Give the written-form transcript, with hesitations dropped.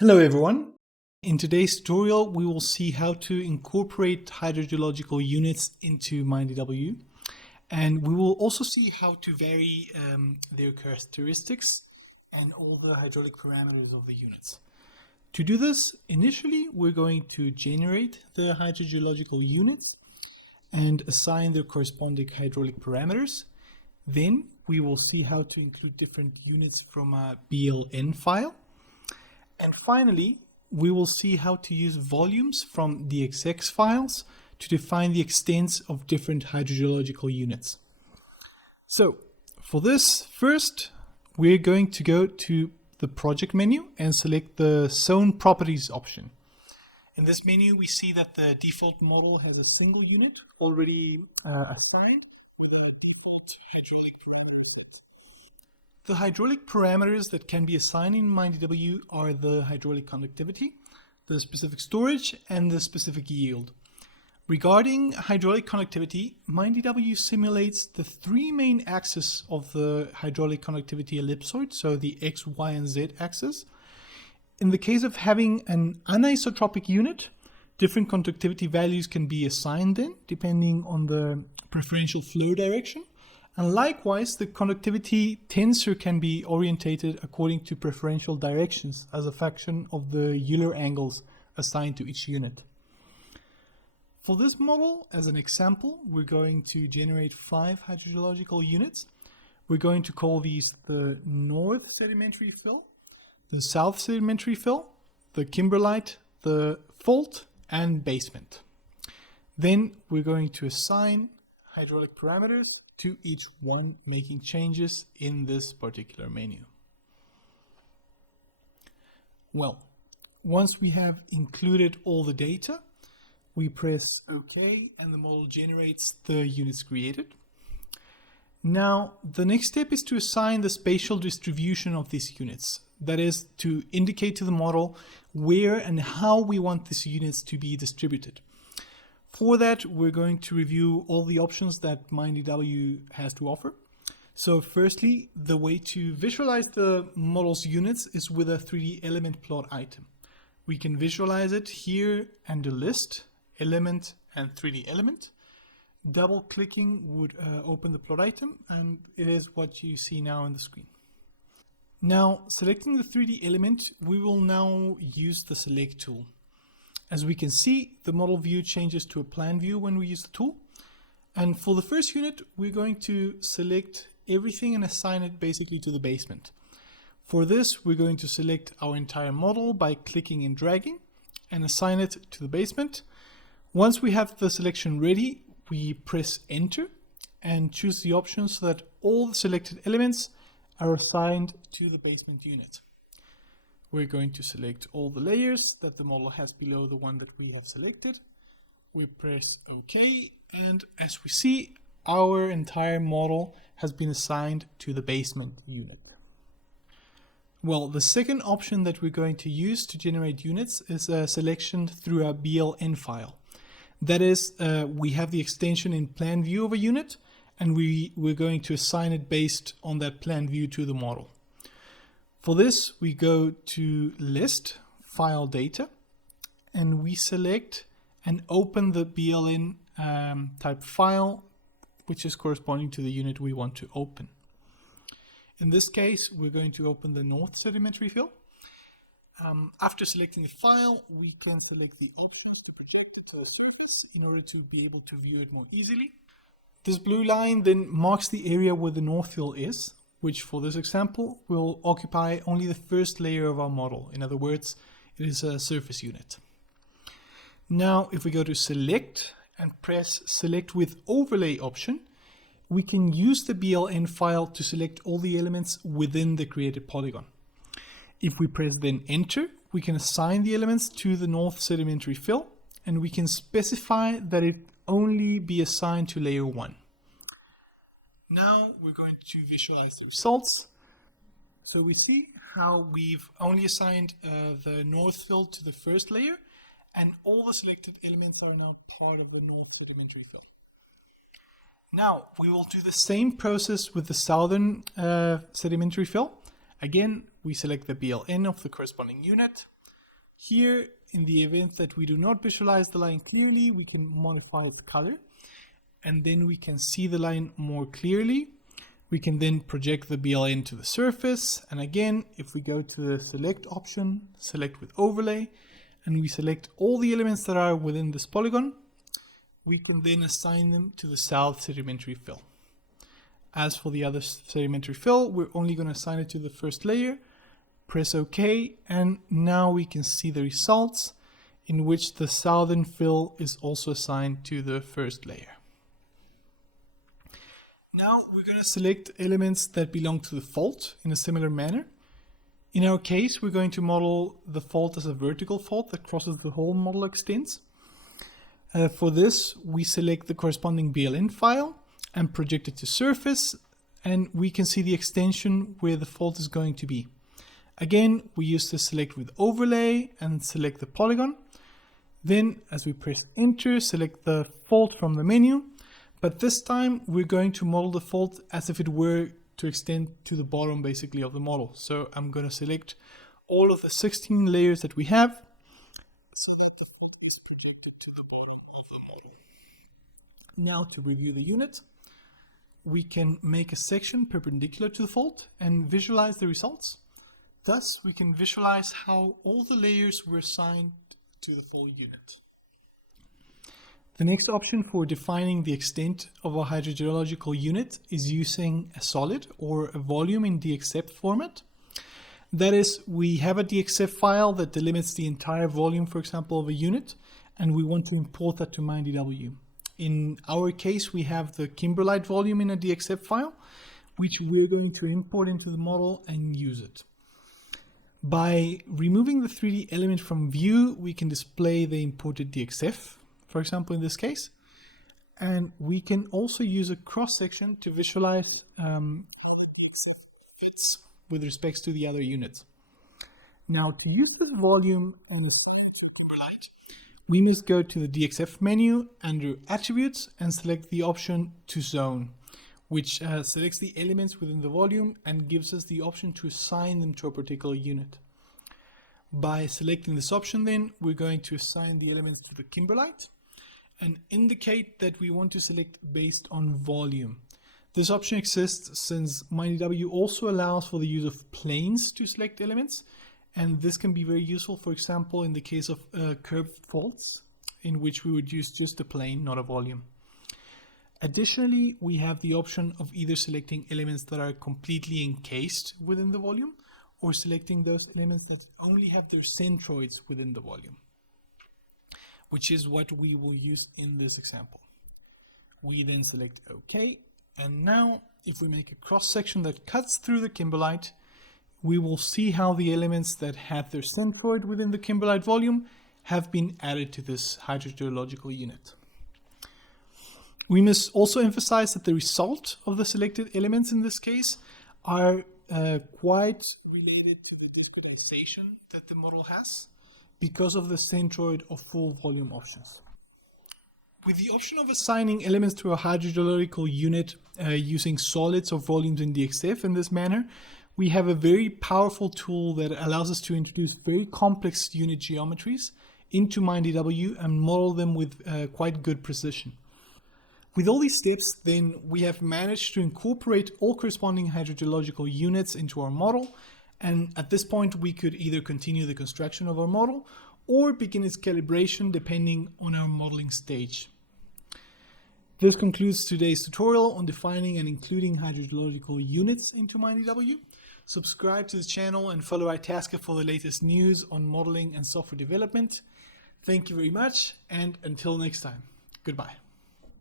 Hello everyone. In today's tutorial we will see how to incorporate hydrogeological units into MINEDW, and we will also see how to vary their characteristics and all the hydraulic parameters of the units. To do this, initially we're going to generate the hydrogeological units and assign their corresponding hydraulic parameters. Then we will see how to include different units from a BLN file. And finally, we will see how to use volumes from the XX files to define the extents of different hydrogeological units. So for this, first, we're going to go to the project menu and select the zone properties option. In this menu, we see that the default model has a single unit already assigned. The hydraulic parameters that can be assigned in MINEDW are the hydraulic conductivity, the specific storage, and the specific yield. Regarding hydraulic conductivity, MINEDW simulates the three main axes of the hydraulic conductivity ellipsoid, so the X, Y, and Z axis. In the case of having an anisotropic unit, different conductivity values can be assigned then, depending on the preferential flow direction. And likewise, the conductivity tensor can be orientated according to preferential directions as a function of the Euler angles assigned to each unit. For this model, as an example, we're going to generate 5 hydrogeological units. We're going to call these the North Sedimentary Fill, the South Sedimentary Fill, the Kimberlite, the Fault, and Basement. Then we're going to assign hydraulic parameters to each one, making changes in this particular menu. Well, once we have included all the data, we press OK and the model generates the units created. Now, the next step is to assign the spatial distribution of these units. That is, to indicate to the model where and how we want these units to be distributed. For that, we're going to review all the options that MINEDW has to offer. So firstly, the way to visualize the model's units is with a 3D element plot item. We can visualize it here under list, element, and 3D element. Double clicking would open the plot item, and it is what you see now on the screen. Now, selecting the 3D element, we will now use the select tool. As we can see, the model view changes to a plan view when we use the tool. And for the first unit, we're going to select everything and assign it basically to the basement. For this, we're going to select our entire model by clicking and dragging and assign it to the basement. Once we have the selection ready, we press enter and choose the option so that all the selected elements are assigned to the basement unit. We're going to select all the layers that the model has below the one that we have selected. We press OK, and as we see, our entire model has been assigned to the basement unit. Well, the second option that we're going to use to generate units is a selection through a BLN file. That is, we have the extension in plan view of a unit, and we're going to assign it based on that plan view to the model. For this, we go to List, File Data, and we select and open the BLN type file, which is corresponding to the unit we want to open. In this case, we're going to open the North Sedimentary Fill. After selecting the file, we can select the options to project it to a surface in order to be able to view it more easily. This blue line then marks the area where the North Fill is, which for this example will occupy only the first layer of our model. In other words, it is a surface unit. Now, if we go to Select and press Select with Overlay option, we can use the BLN file to select all the elements within the created polygon. If we press then Enter, we can assign the elements to the North Sedimentary Fill, and we can specify that it only be assigned to layer 1. Now we're going to visualize the results. So we see how we've only assigned the North Fill to the first layer, and all the selected elements are now part of the North Sedimentary Fill. Now we will do the same process with the Southern Sedimentary Fill. Again, we select the BLN of the corresponding unit. Here, in the event that we do not visualize the line clearly, we can modify its color, and then we can see the line more clearly. We can then project the BLN to the surface, and again, if we go to the select option, select with overlay, and we select all the elements that are within this polygon, we can then assign them to the south sedimentary fill. As for the other sedimentary fill, we're only going to assign it to the first layer. Press OK, and now we can see the results in which the southern fill is also assigned to the first layer. Now we're going to select elements that belong to the fault in a similar manner. In our case, we're going to model the fault as a vertical fault that crosses the whole model extent. For this, we select the corresponding BLN file and project it to surface, and we can see the extension where the fault is going to be. Again, we use the select with overlay and select the polygon. Then, as we press enter, select the fault from the menu, but this time we're going to model the fault as if it were to extend to the bottom basically of the model. So I'm going to select all of the 16 layers that we have, so that the fault is projected to the bottom of the model. Now to review the unit, we can make a section perpendicular to the fault and visualize the results. Thus, we can visualize how all the layers were assigned to the full unit. The next option for defining the extent of a hydrogeological unit is using a solid or a volume in DXF format. That is, we have a DXF file that delimits the entire volume, for example, of a unit, and we want to import that to MINEDW. In our case, we have the kimberlite volume in a DXF file, which we're going to import into the model and use it. By removing the 3D element from view, we can display the imported DXF, for example, in this case. And we can also use a cross-section to visualize fits with respect to the other units. Now, to use this volume on a kimberlite, we must go to the DXF menu under Attributes and select the option to Zone, which selects the elements within the volume and gives us the option to assign them to a particular unit. By selecting this option then, we're going to assign the elements to the kimberlite and indicate that we want to select based on volume. This option exists since MINEDW also allows for the use of planes to select elements, and this can be very useful, for example, in the case of curved faults, in which we would use just a plane, not a volume. Additionally, we have the option of either selecting elements that are completely encased within the volume, or selecting those elements that only have their centroids within the volume, which is what we will use in this example. We then select OK, and now if we make a cross-section that cuts through the kimberlite, we will see how the elements that have their centroid within the kimberlite volume have been added to this hydrogeological unit. We must also emphasize that the result of the selected elements in this case are quite related to the discretization that the model has because of the centroid or full volume options. With the option of assigning elements to a hydrogeological unit using solids or volumes in DXF in this manner, we have a very powerful tool that allows us to introduce very complex unit geometries into MINEDW and model them with quite good precision. With all these steps, then, we have managed to incorporate all corresponding hydrogeological units into our model, and at this point we could either continue the construction of our model or begin its calibration depending on our modeling stage. This concludes today's tutorial on defining and including hydrogeological units into MINEDW. Subscribe to the channel and follow Itasca for the latest news on modeling and software development. Thank you very much, and until next time, goodbye.